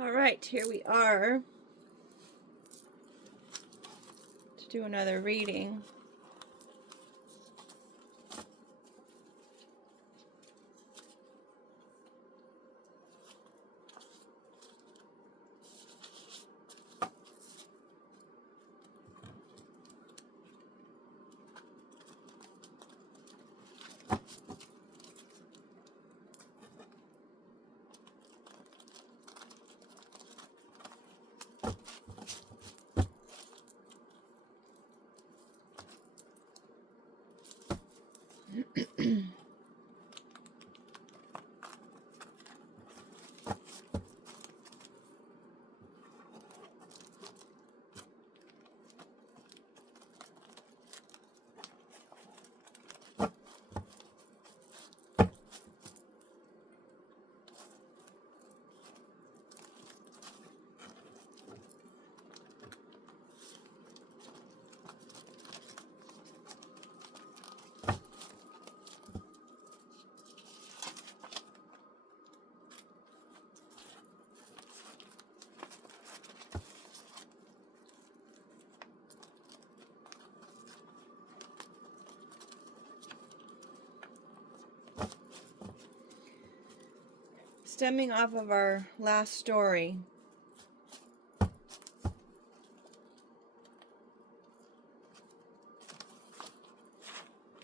All right, here we are to do another reading. Stemming off of our last story,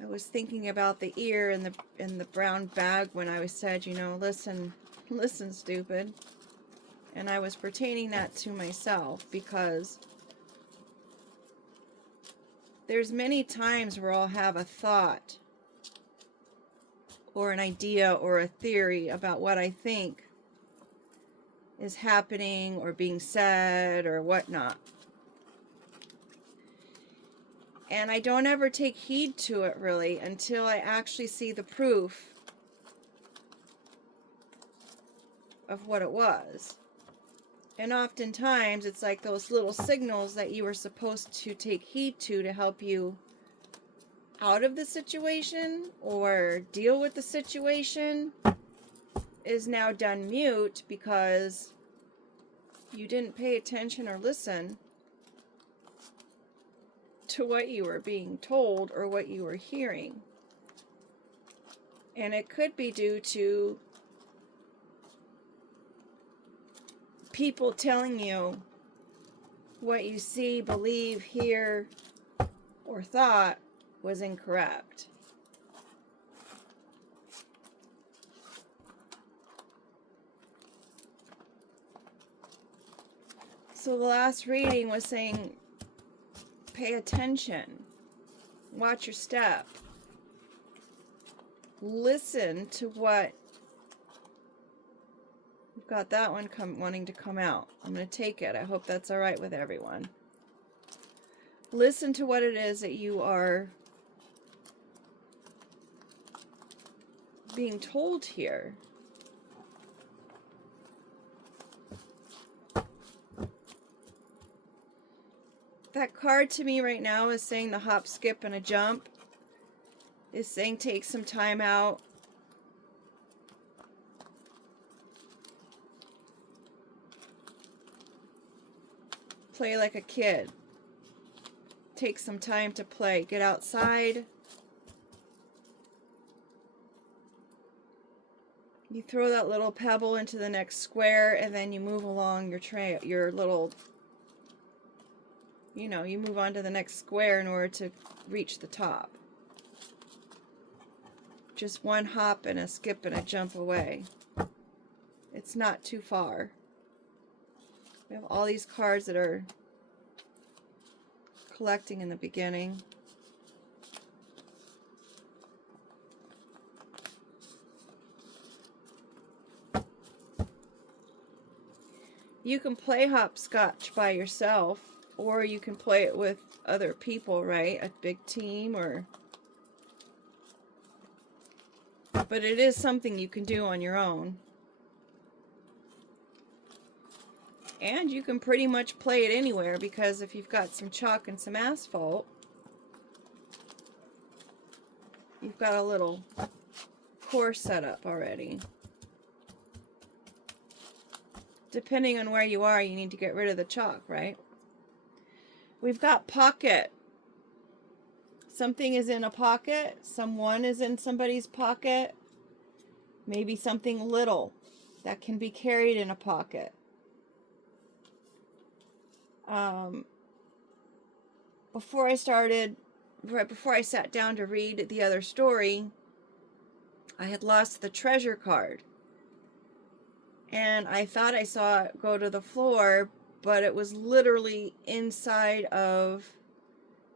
I was thinking about the ear in the brown bag when I said, you know, listen, stupid. And I was pertaining that to myself because there's many times where I'll have a thought or an idea or a theory about what I think is happening or being said or whatnot. And I don't ever take heed to it really until I actually see the proof of what it was. And oftentimes it's like those little signals that you were supposed to take heed to help you out of the situation or deal with the situation is now done mute because you didn't pay attention or listen to what you were being told or what you were hearing. And it could be due to people telling you what you see, believe, hear, or thought was incorrect. So the last reading was saying, pay attention, watch your step, listen to what, we've got that one wanting to come out. I'm going to take it. I hope that's all right with everyone. Listen to what it is that you are being told here. That card to me right now is saying the hop, skip, and a jump. Is saying take some time out. Play like a kid. Take some time to play. Get outside. You throw that little pebble into the next square and then you move along your trail, your little, you know, you move on to the next square in order to reach the top. Just one hop and a skip and a jump away. It's not too far. We have all these cards that are collecting in the beginning. You can play hopscotch by yourself, or you can play it with other people, right? A big team, or... But it is something you can do on your own. And you can pretty much play it anywhere, because if you've got some chalk and some asphalt, you've got a little course set up already depending on where you are, you need to get rid of the chalk, right? We've got pocket. Something is in a pocket. Someone is in somebody's pocket. Maybe something little that can be carried in a pocket. Before I started, right before I sat down to read the other story, I had lost the treasure card. And I thought I saw it go to the floor, but it was literally inside of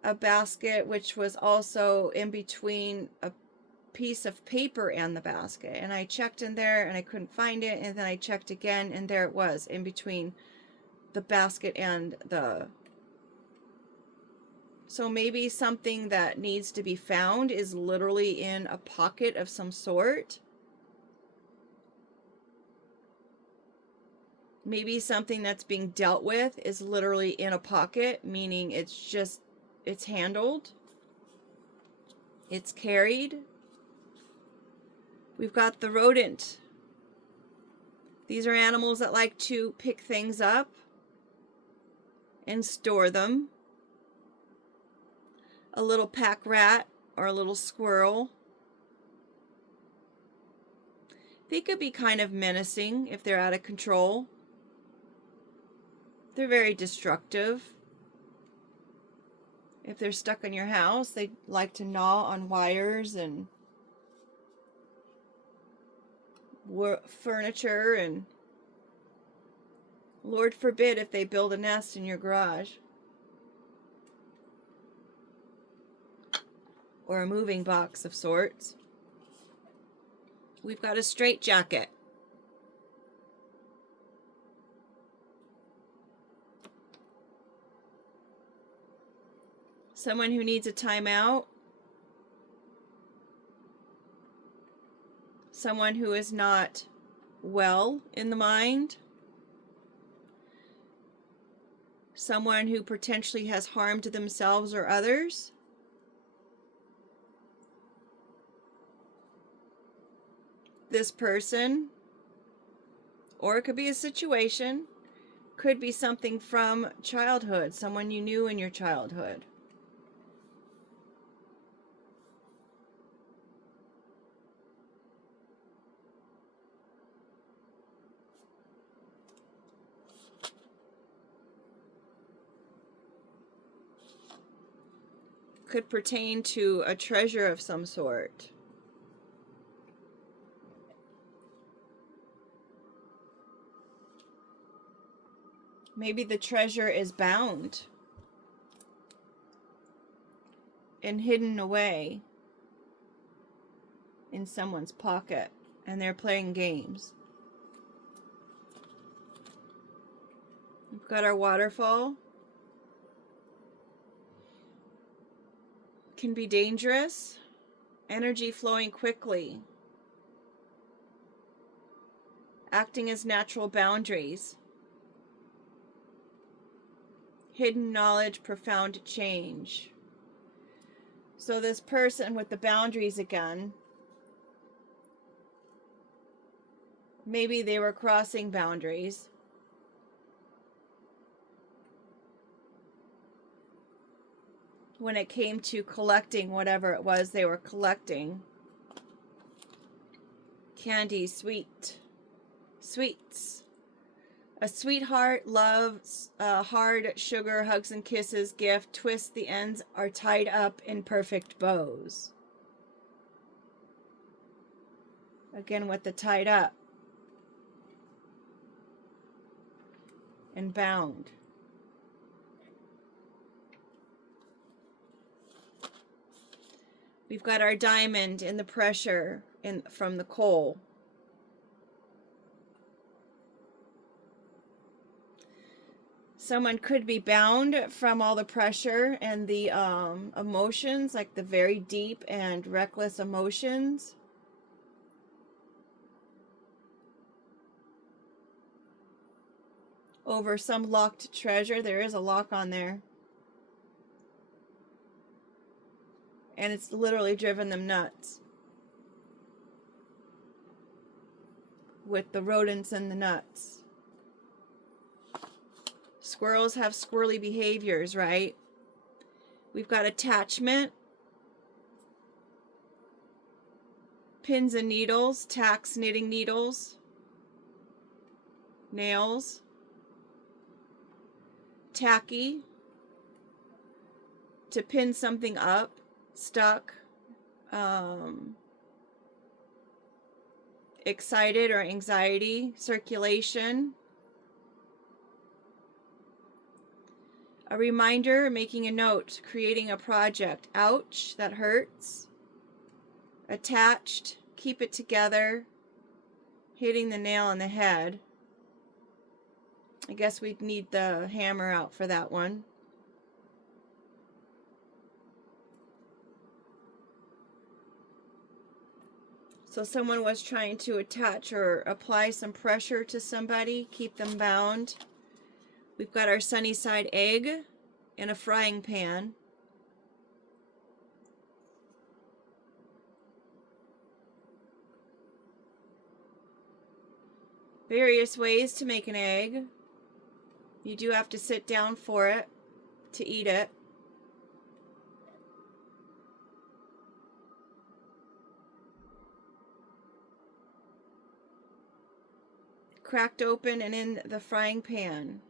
a basket, which was also in between a piece of paper and the basket. And I checked in there and I couldn't find it. And then I checked again and there it was in between the basket and the... So maybe something that needs to be found is literally in a pocket of some sort. Maybe something that's being dealt with is literally in a pocket, meaning it's handled, it's carried. We've got the rodent. These are animals that like to pick things up and store them. A little pack rat or a little squirrel. They could be kind of menacing if they're out of control. They're very destructive. If they're stuck in your house, they like to gnaw on wires and furniture, and Lord forbid if they build a nest in your garage or a moving box of sorts. We've got a straitjacket. Someone who needs a timeout. Someone who is not well in the mind. Someone who potentially has harmed themselves or others. This person, or it could be a situation, could be something from childhood, someone you knew in your childhood. Could pertain to a treasure of some sort. Maybe the treasure is bound and hidden away in someone's pocket and they're playing games. We've got our waterfall. Can be dangerous. Energy flowing quickly. Acting as natural boundaries. Hidden knowledge, profound change. So this person with the boundaries again, maybe they were crossing boundaries. When it came to collecting whatever it was they were collecting. Candy, sweets. A sweetheart, love, hard sugar, hugs and kisses, gift, twist, the ends are tied up in perfect bows. Again with the tied up. And bound. We've got our diamond in the pressure from the coal. Someone could be bound from all the pressure and the emotions, like the very deep and reckless emotions. Over some locked treasure. There is a lock on there. And it's literally driven them nuts. With the rodents and the nuts. Squirrels have squirrely behaviors, right? We've got attachment, pins and needles, tacks, knitting needles, nails, tacky, to pin something up, stuck, excited or anxiety, circulation, a reminder, making a note, creating a project, ouch, that hurts, attached, keep it together, hitting the nail on the head. I guess we'd need the hammer out for that one. So someone was trying to attach or apply some pressure to somebody, keep them bound. We've got our sunny side egg in a frying pan. Various ways to make an egg. You do have to sit down for it to eat it. Cracked open and in the frying pan.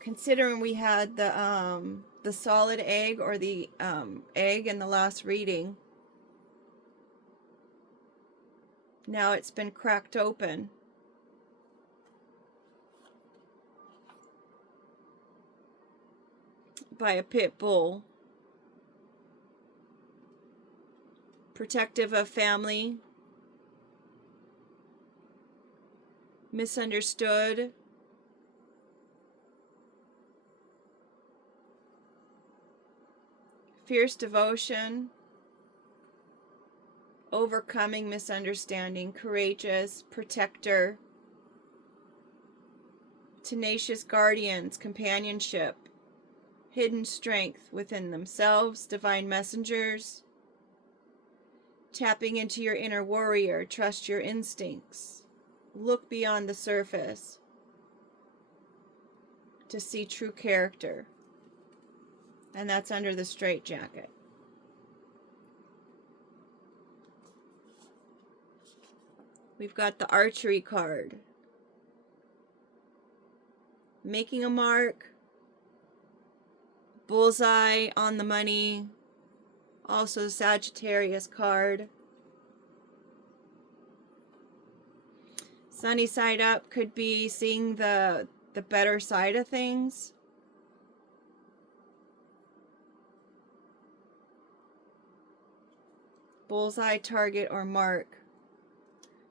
Considering we had the solid egg or the egg in the last reading, now it's been cracked open. By a pit bull. Protective of family. Misunderstood. Fierce devotion. Overcoming misunderstanding. Courageous. Protector. Tenacious guardians. Companionship. Hidden strength within themselves. Divine messengers. Tapping into your inner warrior. Trust your instincts. Look beyond the surface to see true character. And that's under the straitjacket. We've got the archery card. Making a mark. Bullseye on the money. Also Sagittarius card. Sunny side up could be seeing the better side of things. Bullseye, target, or mark.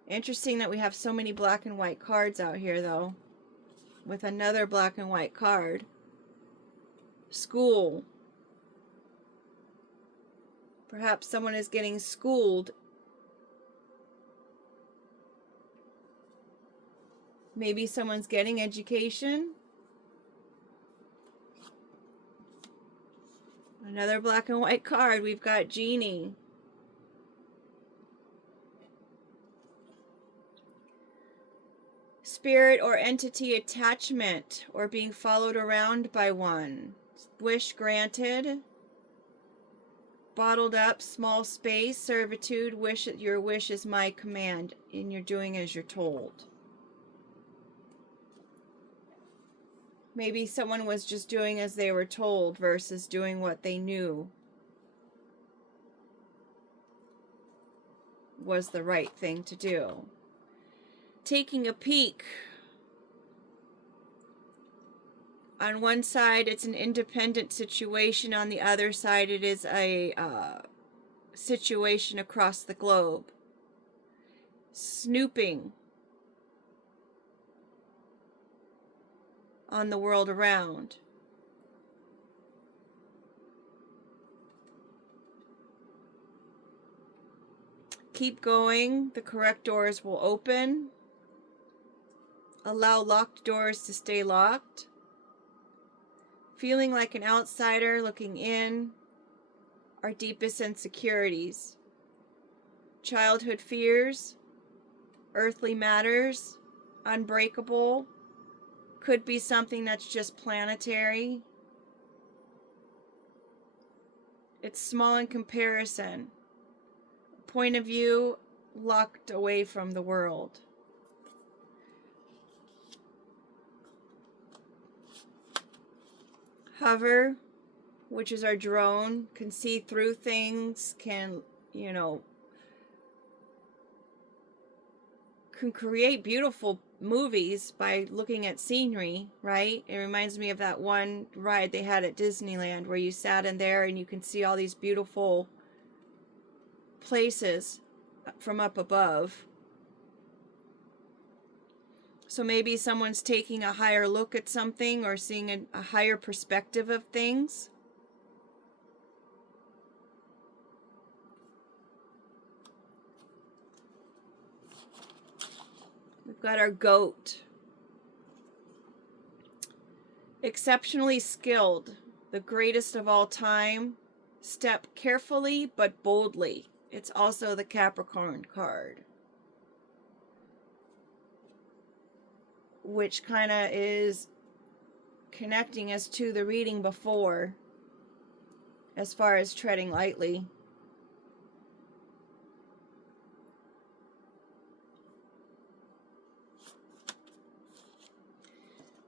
Interesting that we have so many black and white cards out here, though. With another black and white card. School. Perhaps someone is getting schooled. Maybe someone's getting education. Another black and white card. We've got Genie. Spirit or entity attachment or being followed around by one. Wish granted. Bottled up, small space, servitude, wish, your wish is my command, and you're doing as you're told. Maybe someone was just doing as they were told versus doing what they knew was the right thing to do. Taking a peek. On one side, it's an independent situation. On the other side, it is a situation across the globe. Snooping on the world around. Keep going. The correct doors will open. Allow locked doors to stay locked. Feeling like an outsider looking in. Our deepest insecurities. Childhood fears. Earthly matters. unbreakable. Could be something that's just planetary. It's small in comparison. Point of view, locked away from the world. Hover, which is our drone, can see through things, can, can create beautiful movies by looking at scenery, right? It reminds me of that one ride they had at Disneyland where you sat in there and you can see all these beautiful places from up above. So maybe someone's taking a higher look at something or seeing a higher perspective of things. We've got our goat. Exceptionally skilled, the greatest of all time. Step carefully but boldly. It's also the Capricorn card, which kind of is connecting us to the reading before, as far as treading lightly.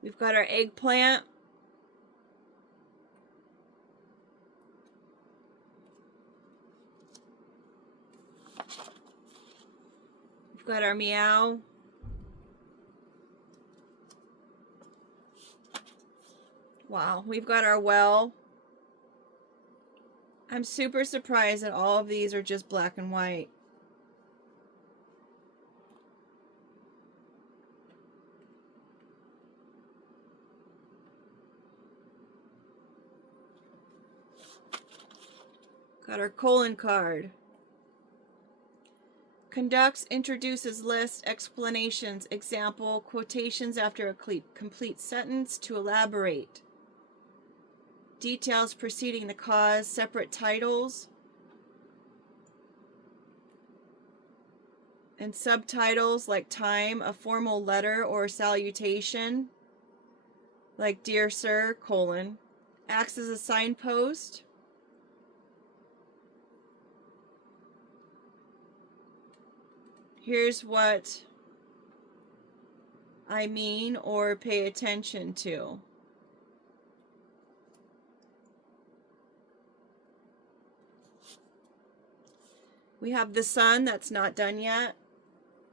We've got our eggplant. We've got our meow. Wow, we've got our well. I'm super surprised that all of these are just black and white. Got our colon card. Conducts, introduces lists, explanations, example, quotations after a complete sentence to elaborate. Details preceding the cause, separate titles, and subtitles like time, a formal letter or salutation, like Dear Sir, colon, acts as a signpost. Here's what I mean or pay attention to. We have the sun that's not done yet,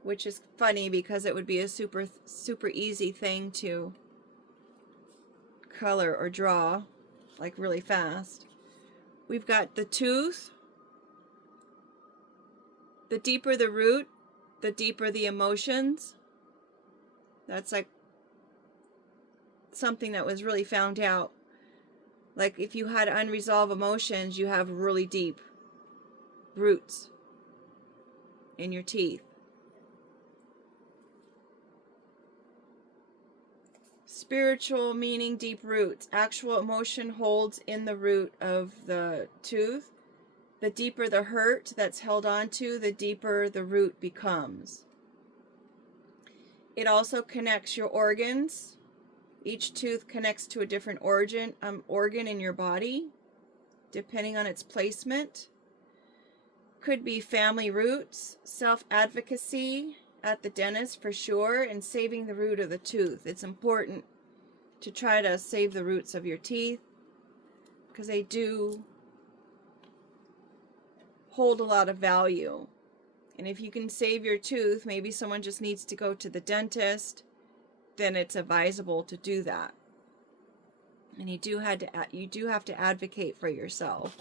which is funny because it would be a super easy thing to color or draw, like really fast. We've got the tooth. The deeper the root, the deeper the emotions. That's like something that was really found out. Like if you had unresolved emotions, you have really deep roots in your teeth. Spiritual meaning, deep roots. Actual emotion holds in the root of the tooth. The deeper the hurt that's held onto, the deeper the root becomes. It also connects your organs. Each tooth connects to a different organ in your body, depending on its placement. Could be family roots, self-advocacy at the dentist for sure, and saving the root of the tooth. It's important to try to save the roots of your teeth because they do hold a lot of value. And if you can save your tooth, maybe someone just needs to go to the dentist, then it's advisable to do that. And you do have to advocate for yourself.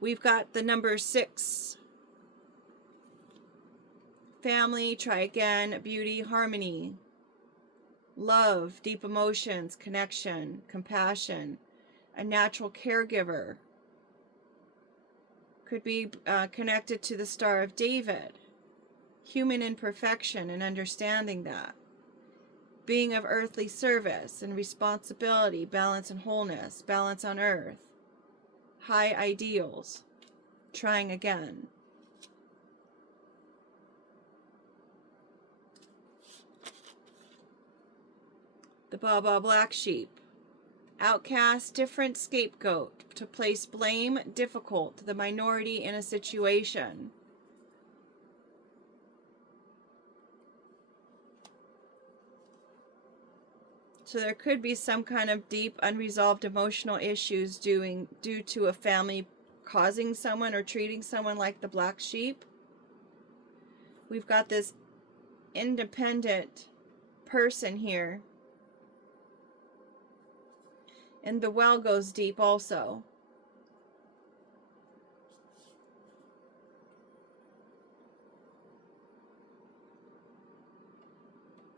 We've got the number 6. Family, try again, beauty, harmony, love, deep emotions, connection, compassion, a natural caregiver. Could be connected to the Star of David. Human imperfection and understanding that. Being of earthly service and responsibility, balance and wholeness, balance on earth. High ideals, trying again. Baba Black Sheep. Outcast, different scapegoat. To place blame, difficult. The minority in a situation. So there could be some kind of deep unresolved emotional issues due to a family causing someone or treating someone like the black sheep. We've got this independent person here. And the well goes deep also.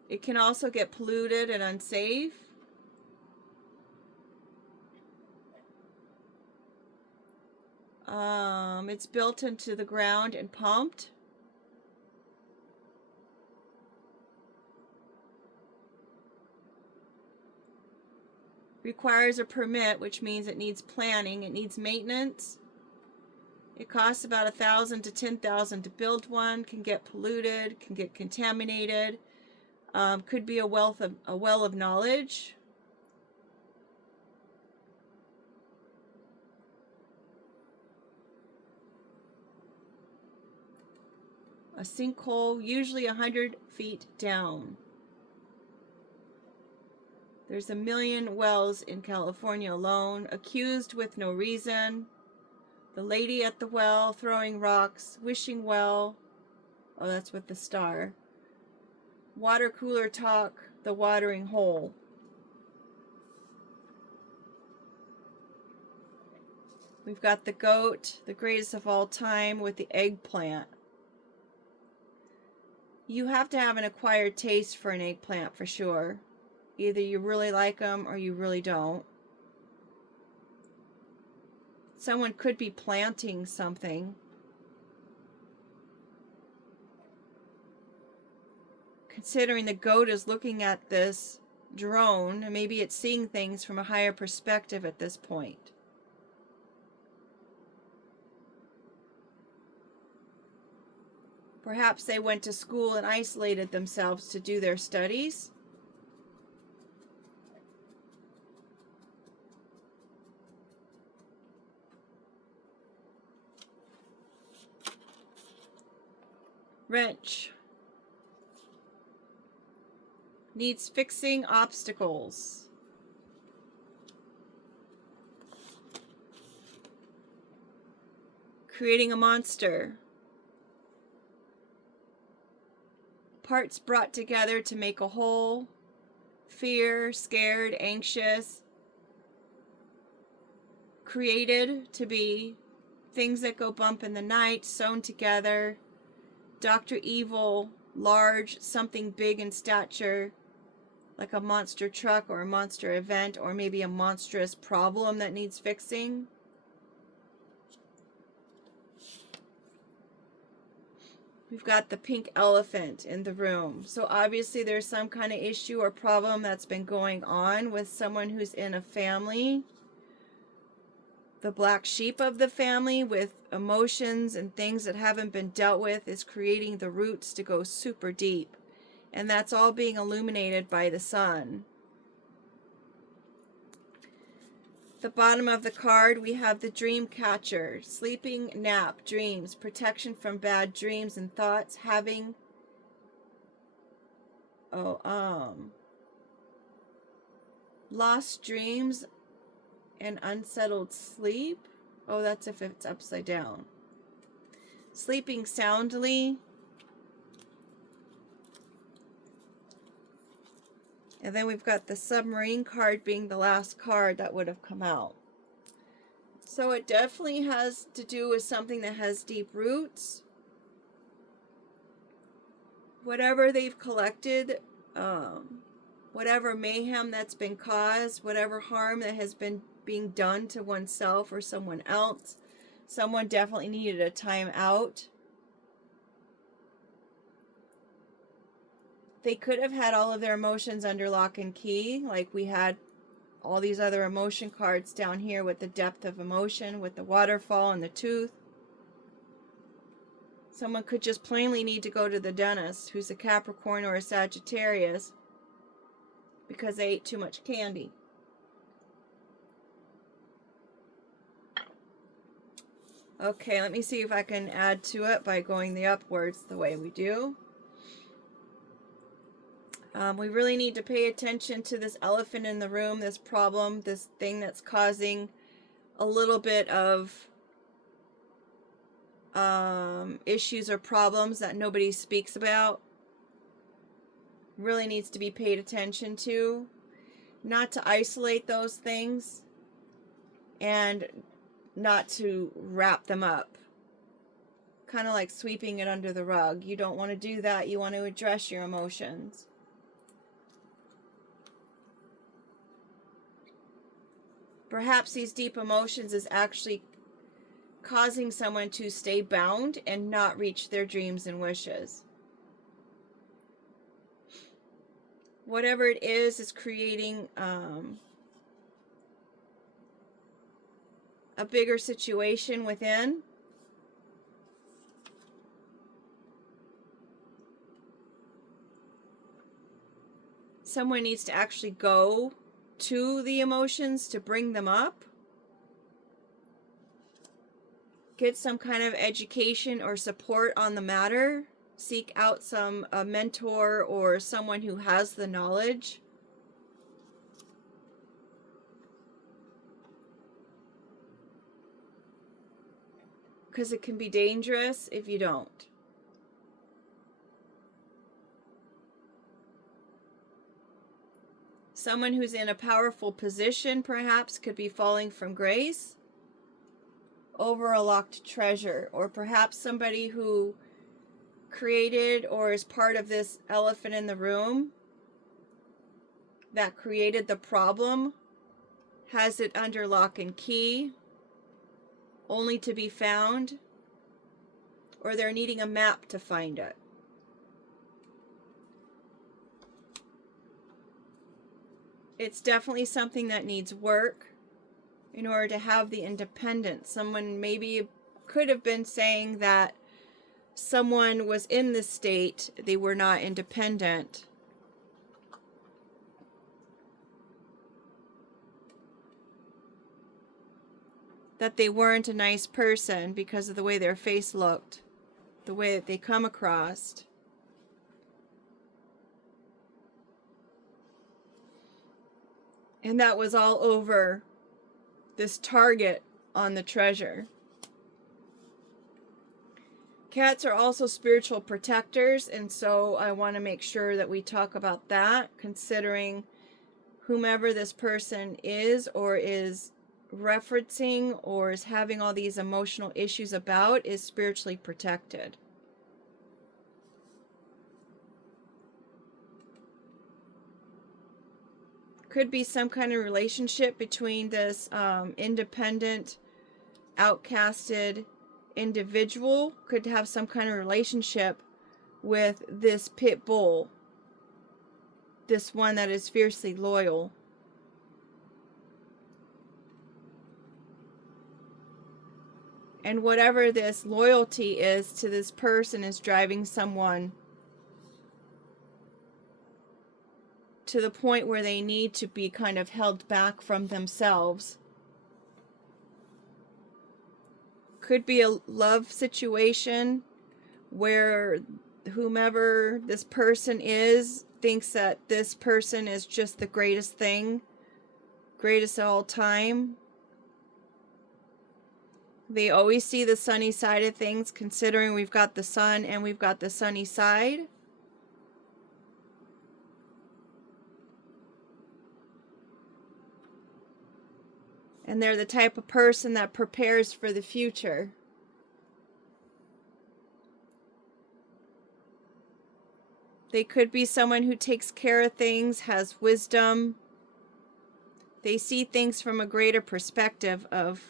It can also get polluted and unsafe. It's built into the ground and pumped. Requires a permit, which means it needs planning, it needs maintenance. It costs about $1,000 to $10,000 to build one. Can get polluted, can get contaminated. Could be a well of knowledge. A sinkhole, usually 100 feet down. There's 1 million wells in California alone. Accused with no reason. The lady at the well throwing rocks, wishing well. Oh, that's with the star. Water cooler talk, the watering hole. We've got the goat, the greatest of all time, with the eggplant. You have to have an acquired taste for an eggplant for sure. Either you really like them or you really don't. Someone could be planting something. Considering the goat is looking at this drone, maybe it's seeing things from a higher perspective at this point. Perhaps they went to school and isolated themselves to do their studies. Wrench. Needs fixing obstacles. Creating a monster. Parts brought together to make a whole. Fear, scared, anxious. Created to be things that go bump in the night, sewn together. Dr. Evil, large, something big in stature, like a monster truck or a monster event, or maybe a monstrous problem that needs fixing. We've got the pink elephant in the room. So obviously there's some kind of issue or problem that's been going on with someone who's in a family. The black sheep of the family with emotions and things that haven't been dealt with is creating the roots to go super deep. And that's all being illuminated by the sun. The bottom of the card, we have the dream catcher. Sleeping, nap, dreams, protection from bad dreams and thoughts, having lost dreams and unsettled sleep. Oh, that's if it's upside down. Sleeping soundly. And then we've got the submarine card being the last card that would have come out. So it definitely has to do with something that has deep roots. Whatever they've collected, whatever mayhem that's been caused, whatever harm that has been being done to oneself or someone else, someone definitely needed a time out. They could have had all of their emotions under lock and key, like we had all these other emotion cards down here with the depth of emotion, with the waterfall and the tooth. Someone could just plainly need to go to the dentist who's a Capricorn or a Sagittarius because they ate too much candy. Okay, let me see if I can add to it by going the upwards the way we do. We really need to pay attention to this elephant in the room, this problem, this thing that's causing a little bit of issues or problems that nobody speaks about. Really needs to be paid attention to. Not to isolate those things and not to wrap them up. Kind of like sweeping it under the rug. You don't want to do that. You want to address your emotions. Perhaps these deep emotions is actually causing someone to stay bound and not reach their dreams and wishes. Whatever it is creating a bigger situation within. Someone needs to actually go to the emotions to bring them up. Get some kind of education or support on the matter. Seek out a mentor or someone who has the knowledge. Because it can be dangerous if you don't. Someone who's in a powerful position perhaps could be falling from grace over a locked treasure, or perhaps somebody who created or is part of this elephant in the room that created the problem has it under lock and key, only to be found, or they're needing a map to find it. It's definitely something that needs work in order to have the independence. Someone maybe could have been saying that someone was in this state, they were not independent. That they weren't a nice person because of the way their face looked, the way that they come across. And that was all over this target on the treasure. Cats are also spiritual protectors, and so I want to make sure that we talk about that, considering whomever this person is or is referencing or is having all these emotional issues about is spiritually protected. Could be some kind of relationship between this independent, outcasted individual. Could have some kind of relationship with this pit bull. This one that is fiercely loyal. And whatever this loyalty is to this person is driving someone to the point where they need to be kind of held back from themselves. Could be a love situation where whomever this person is thinks that this person is just the greatest thing, greatest of all time. They always see the sunny side of things, considering we've got the sun and we've got the sunny side. And they're the type of person that prepares for the future. They could be someone who takes care of things, has wisdom. They see things from a greater perspective of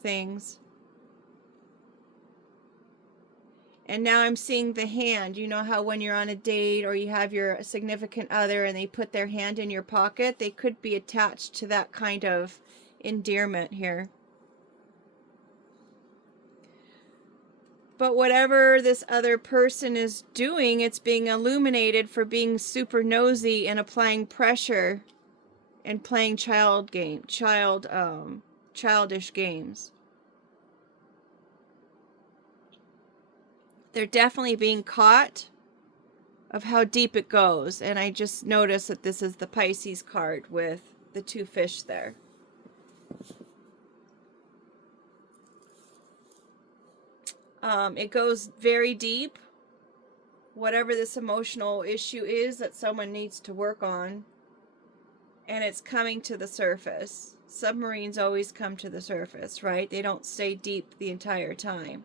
things. And now I'm seeing the hand. You know how when you're on a date or you have your significant other and they put their hand in your pocket, they could be attached to that kind of endearment here. But whatever this other person is doing, it's being illuminated for being super nosy and applying pressure and playing childish games. They're definitely being caught of how deep it goes. And I just noticed that this is the Pisces card with the two fish there. It goes very deep. Whatever this emotional issue is that someone needs to work on. And it's coming to the surface. Submarines always come to the surface, right? They don't stay deep the entire time.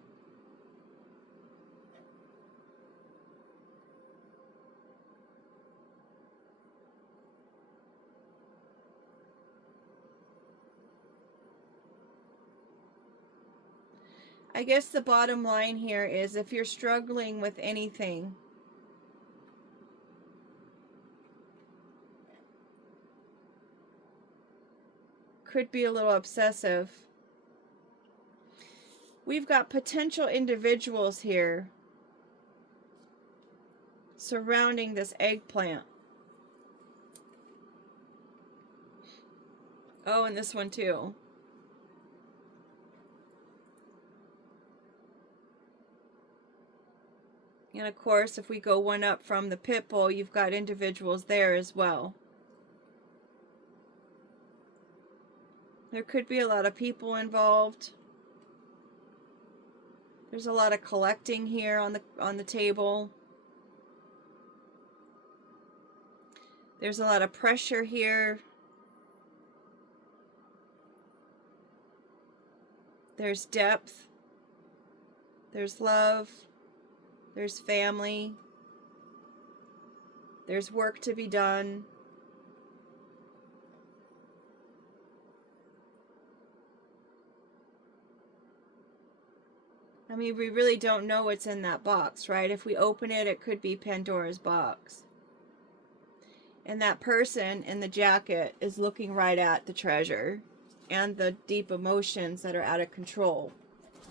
I guess the bottom line here is if you're struggling with anything, could be a little obsessive. We've got potential individuals here surrounding this eggplant. Oh, and this one too. And of course, if we go one up from the pit bull, you've got individuals there as well. There could be a lot of people involved. There's a lot of collecting here on the table. There's a lot of pressure here. There's depth. There's love. There's family. There's work to be done. I mean, we really don't know what's in that box, right? If we open it, it could be Pandora's box. And that person in the jacket is looking right at the treasure and the deep emotions that are out of control,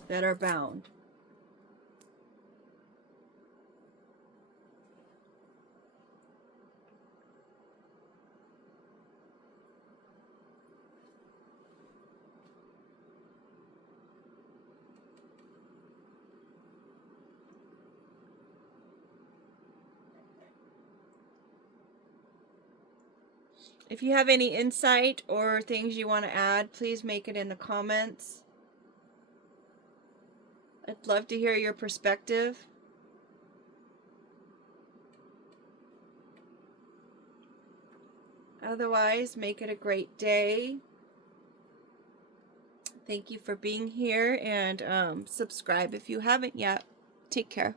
that are bound. If you have any insight or things you want to add, please make it in the comments. I'd love to hear your perspective. Otherwise, make it a great day. Thank you for being here, and subscribe if you haven't yet. Take care.